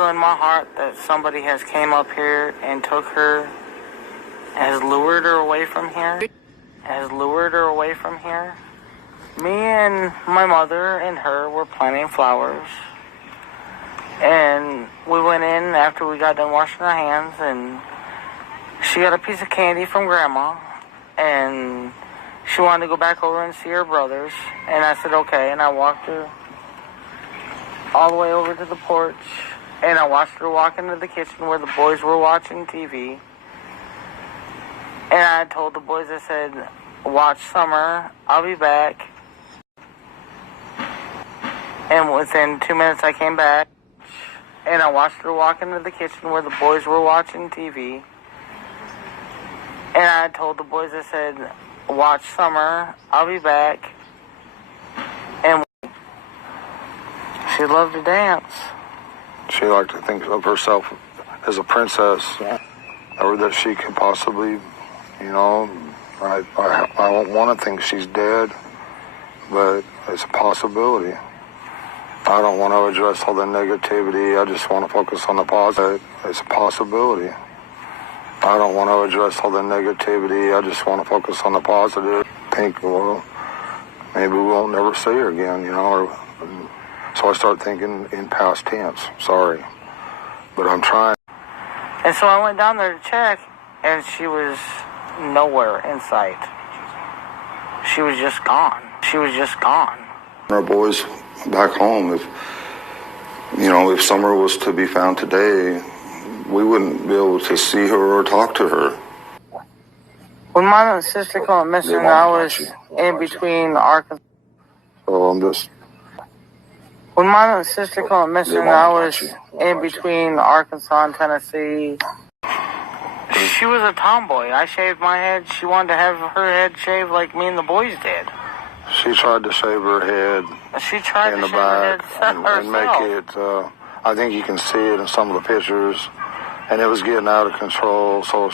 feel in my heart that somebody has came up here and took her, has lured her away from here, Me and my mother and her were planting flowers, and we went in after we got done washing our hands, and she got a piece of candy from Grandma, and she wanted to go back over and see her brothers, and I said okay, and I walked her all the way over to the porch, and I watched her walk into the kitchen where the boys were watching TV, and I told the boys, I said, watch Summer, I'll be back. And within 2 minutes I came back, and I watched her walk into the kitchen where the boys were watching TV, and I told the boys, I said, watch Summer, I'll be back. And she loved to dance. She liked to think of herself as a princess, or that she could possibly, I don't want to think she's dead, but it's a possibility. I don't want to address all the negativity. I just want to focus on the positive. It's a possibility. I don't want to address all the negativity. I just want to focus on the positive. Think, well, maybe we won't never see her again, so I start thinking in past tense. Sorry. But I'm trying. And so I went down there to check, and she was nowhere in sight. She was just gone. Our boys back home, if Summer was to be found today, we wouldn't be able to see her or talk to her. When my little sister came missing, I was in between Arkansas. So I'm just... When my little sister came missing, I was in between Arkansas and Tennessee. She was a tomboy. I shaved my head. She wanted to have her head shaved like me and the boys did. She tried to shave her head in the back and make it, I think you can see it in some of the pictures, and it was getting out of control, so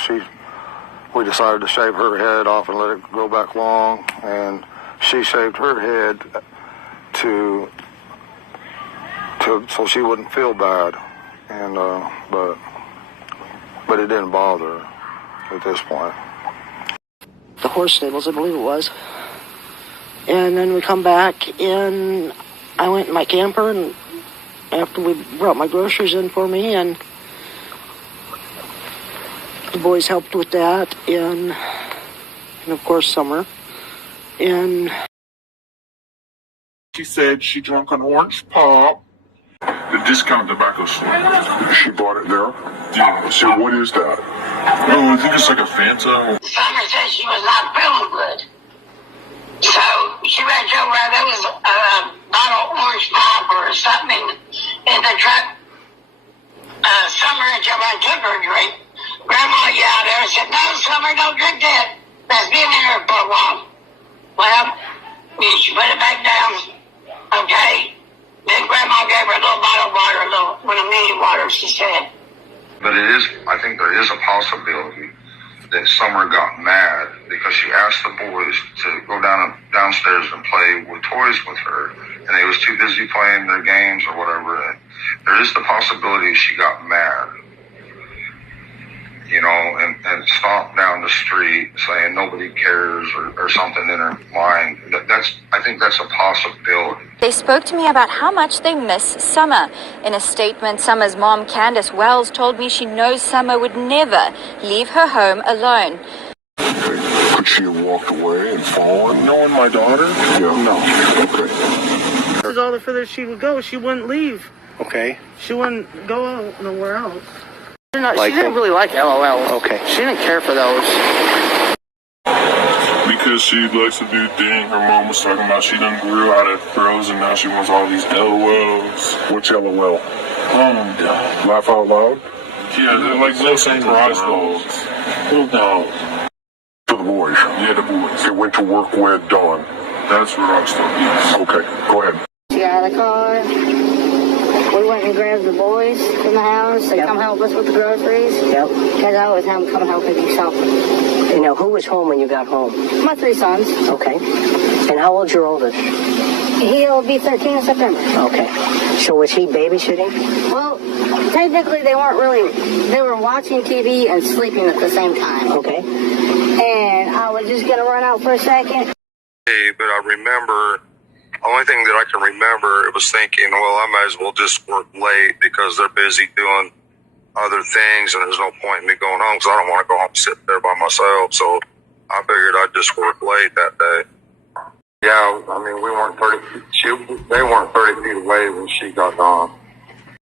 we decided to shave her head off and let it grow back long, and she shaved her head so she wouldn't feel bad, and but it didn't bother her at this point. The horse stables, I believe it was. And then we come back, and I went in my camper, and after we brought my groceries in for me, and the boys helped with that, and of course Summer. And she said she drank an orange pop. The discount tobacco store. She bought it there? Yeah. So what is that? Oh, I think it's like a Fanta. Summer said she was not feeling good. So she reached over, there was a bottle of orange pop or something in the truck. Summer and Joanne took her drink. Grandma yelled at her and said, no, Summer, don't drink that. That's been in her for a while. Well, she put it back down. Okay. Then Grandma gave her a little bottle of water, a mini water, she said. But I think there is a possibility that Summer got mad because she asked the boys to go downstairs and play with toys with her, and they was too busy playing their games or whatever. And there is the possibility she got mad, and stomped down the street saying nobody cares or something in her mind. I think that's a possibility. They spoke to me about how much they miss Summer. In a statement, Summer's mom, Candace Wells, told me she knows Summer would never leave her home alone. Could she have walked away and fallen? Knowing my daughter? Yeah. No. Okay. This is all the further she would go. She wouldn't leave. Okay. She wouldn't go nowhere else. She didn't really like LOL. Okay. She didn't care for those. Because she likes to do things her mom was talking about. She done grew out of throws and now she wants all these LOLs. What's LOL? Laugh out loud? Yeah, they're like little surprise dogs. Little dogs. To the boys? Yeah, the boys. They went to work with Dawn. That's what I started. Yes. Okay, go ahead. She got out of the car. We went and grabbed the boys from the house. They come help us with the groceries. Yep. Because I always have them come help me do something. Who was home when you got home? My 3 sons. Okay. And how old's your oldest? He'll be 13 in September. Okay. So was he babysitting? Well, technically they weren't really, they were watching TV and sleeping at the same time. Okay. And I was just going to run out for a second. But I remember, the only thing that I can remember, it was thinking, well, I might as well just work late because they're busy doing other things and there's no point in me going home because I don't want to go home and sit there by myself. So I figured I'd just work late that day. Yeah, I mean, we weren't 30 feet, they weren't 30 feet away when she got gone.